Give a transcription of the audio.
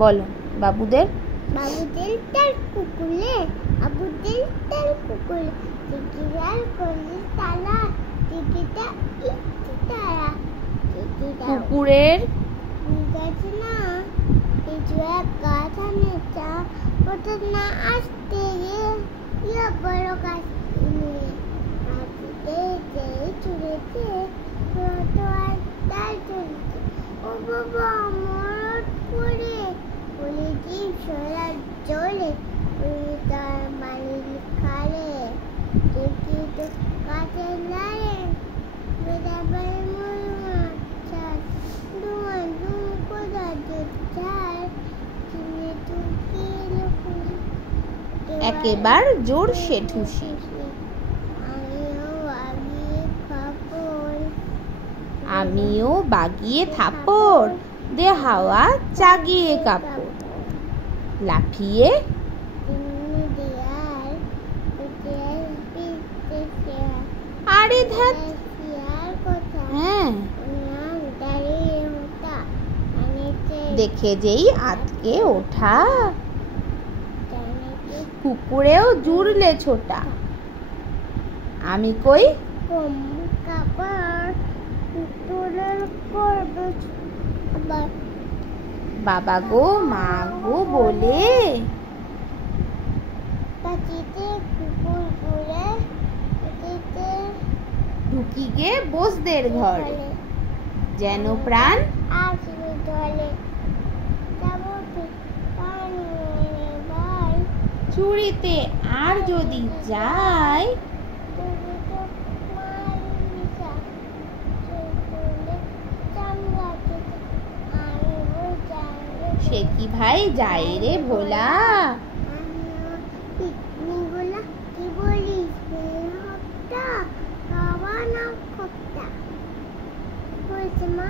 বলো বাবুদের তার কুকুরে, আবুদের তার কুকুরে, টিকিটার করলি তালা, টিকিটা ইচ্ছে তারা, টিকিটা কুকুরের গেছে না কিছু এক গাছ আনেছা, ওটা না আসতে গিয়ে বড় গাছ নিয়ে হাতিতে যেই চুড়েছে, তো আর তাই চলছে। ও বাবা মরদ করে বলে জীব সরার জলে, তার বাড়ির খালে দেখি তো কাছে লারে বেদাবাই মরমার চাল ধোঁয়া ধুম কোদা চাল চিনে টুকি লুকুলি একেবার জোর সে ঠুসি। আমিও বাগিয়ে থাপড় দে হাওয়া চাগিয়ে কাপড়, লাফিয়ে আরে ধ্যাত, হ্যাঁ দেখে যেই আতকে ওঠা, কুকুরেও জুড়লে ছোটা। আমি কই বাবা গো মা গো বলে ঢুকি গে বসদের ঘরে, যেন প্রাণ চুরিতে আর যদি যাই, সে কি ভাই যাই রে ভোলা। কি বলিস খাওয়া না খোপটা হয়েছে মা।